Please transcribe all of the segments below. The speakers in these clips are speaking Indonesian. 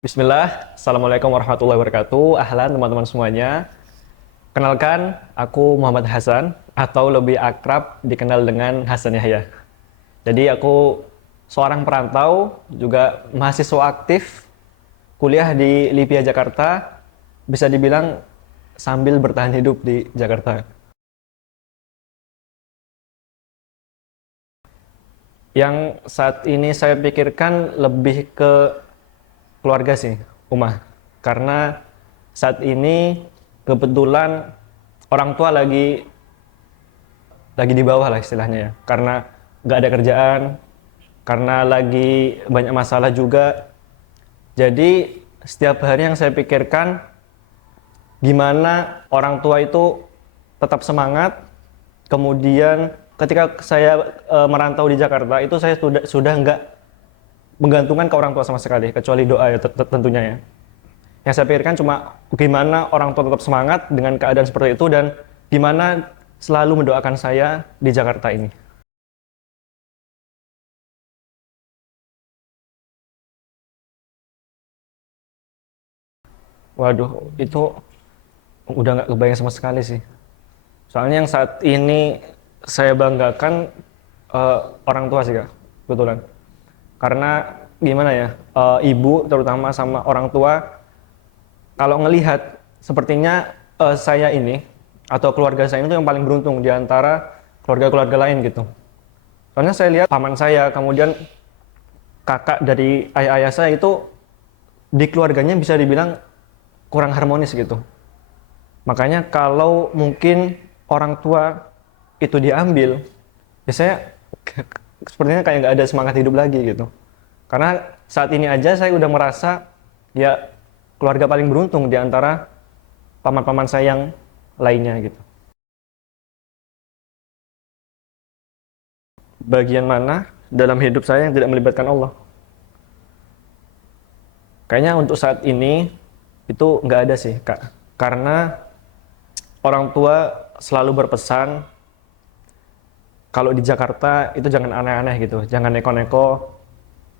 Bismillah, Assalamualaikum warahmatullahi wabarakatuh. Ahlan teman-teman semuanya. Kenalkan, aku Muhammad Hasan atau lebih akrab dikenal dengan Hasan Yahya. Jadi aku seorang perantau, juga mahasiswa aktif, kuliah di Lipia Jakarta, bisa dibilang sambil bertahan hidup di Jakarta. Yang saat ini saya pikirkan lebih ke keluarga sih, Umah. Karena saat ini kebetulan orang tua lagi di bawah lah istilahnya ya. Karena nggak ada kerjaan, karena lagi banyak masalah juga. Jadi setiap hari yang saya pikirkan gimana orang tua itu tetap semangat. Kemudian ketika saya merantau di Jakarta itu saya sudah nggak menggantungkan ke orang tua sama sekali, kecuali doa ya tentunya ya. Yang saya pikirkan cuma gimana orang tua tetap semangat dengan keadaan seperti itu dan gimana selalu mendoakan saya di Jakarta ini. Waduh, itu udah nggak kebayang sama sekali sih. Soalnya yang saat ini saya banggakan eh, orang tua sih Kak, kebetulan. Karena gimana ya, ibu terutama sama orang tua kalau ngelihat sepertinya saya ini atau keluarga saya itu yang paling beruntung di antara keluarga-keluarga lain gitu. Soalnya saya lihat paman saya, kemudian kakak dari ayah-ayah saya itu di keluarganya bisa dibilang kurang harmonis gitu. Makanya kalau mungkin orang tua itu diambil, ya saya sepertinya kayak nggak ada semangat hidup lagi gitu. Karena saat ini aja saya udah merasa ya keluarga paling beruntung di antara paman-paman saya yang lainnya gitu. Bagian mana dalam hidup saya yang tidak melibatkan Allah? Kayaknya untuk saat ini itu nggak ada sih, Kak. Karena orang tua selalu berpesan kalau di Jakarta itu jangan aneh-aneh gitu, jangan neko-neko,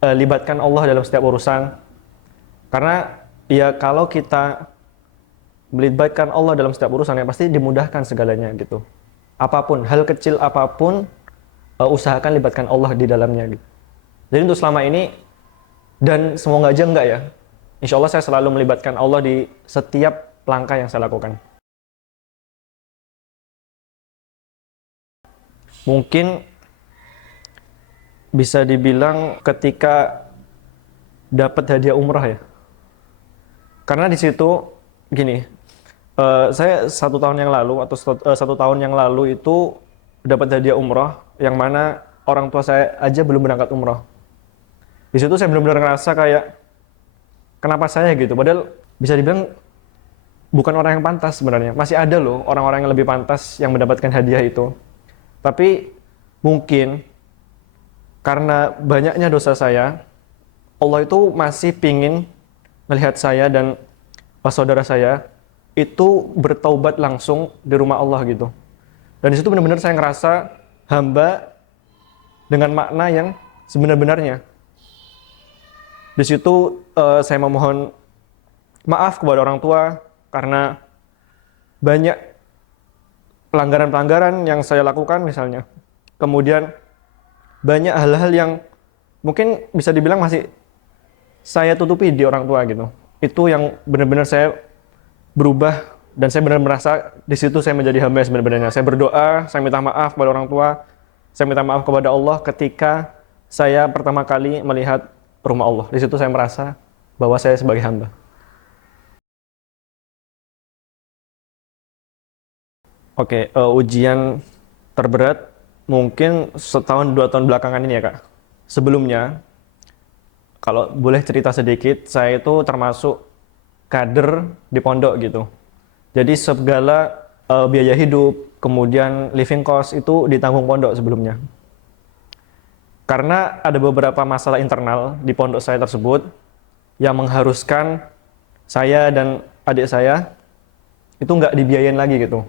libatkan Allah dalam setiap urusan. Karena ya kalau kita melibatkan Allah dalam setiap urusan ya pasti dimudahkan segalanya gitu. Apapun, hal kecil apapun, usahakan libatkan Allah di dalamnya gitu. Jadi untuk selama ini dan semoga aja enggak ya, insya Allah saya selalu melibatkan Allah di setiap langkah yang saya lakukan. Mungkin bisa dibilang ketika dapat hadiah umrah ya. Karena di situ gini, saya 1 tahun yang lalu atau 1 tahun yang lalu itu dapat hadiah umrah yang mana orang tua saya aja belum berangkat umrah. Di situ saya benar-benar ngerasa kayak kenapa saya gitu. Padahal bisa dibilang bukan orang yang pantas sebenarnya. Masih ada loh orang-orang yang lebih pantas yang mendapatkan hadiah itu. Tapi mungkin karena banyaknya dosa saya, Allah itu masih pingin melihat saya dan saudara saya itu bertaubat langsung di rumah Allah gitu. Dan di situ benar-benar saya ngerasa hamba dengan makna yang sebenar-benarnya. Di situ saya memohon maaf kepada orang tua karena banyak pelanggaran-pelanggaran yang saya lakukan misalnya. Kemudian banyak hal-hal yang mungkin bisa dibilang masih saya tutupi di orang tua gitu. Itu yang benar-benar saya berubah dan saya benar merasa di situ saya menjadi hamba yang sebenarnya. Saya berdoa, saya minta maaf kepada orang tua, saya minta maaf kepada Allah ketika saya pertama kali melihat rumah Allah. Di situ saya merasa bahwa saya sebagai hamba. Oke, ujian terberat mungkin 1 tahun 2 tahun belakangan ini ya Kak. Sebelumnya, kalau boleh cerita sedikit, saya itu termasuk kader di pondok gitu. Jadi segala biaya hidup, kemudian living cost itu ditanggung pondok sebelumnya. Karena ada beberapa masalah internal di pondok saya tersebut yang mengharuskan saya dan adik saya itu nggak dibiayain lagi gitu.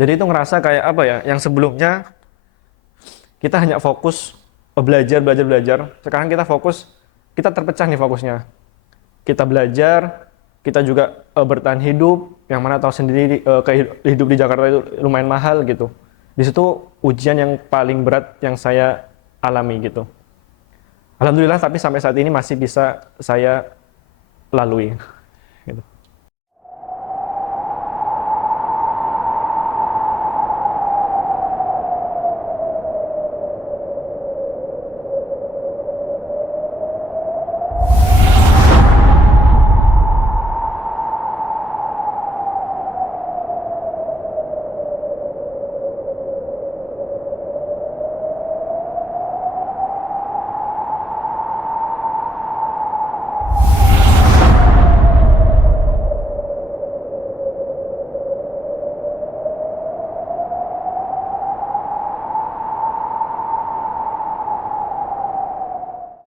Jadi itu ngerasa kayak apa ya, yang sebelumnya kita hanya fokus belajar, belajar, belajar. Sekarang kita fokus, kita terpecah nih fokusnya. kita belajar, kita juga bertahan hidup, yang mana tahu sendiri hidup di Jakarta itu lumayan mahal gitu. Di situ ujian yang paling berat yang saya alami gitu. Alhamdulillah tapi sampai saat ini masih bisa saya lalui.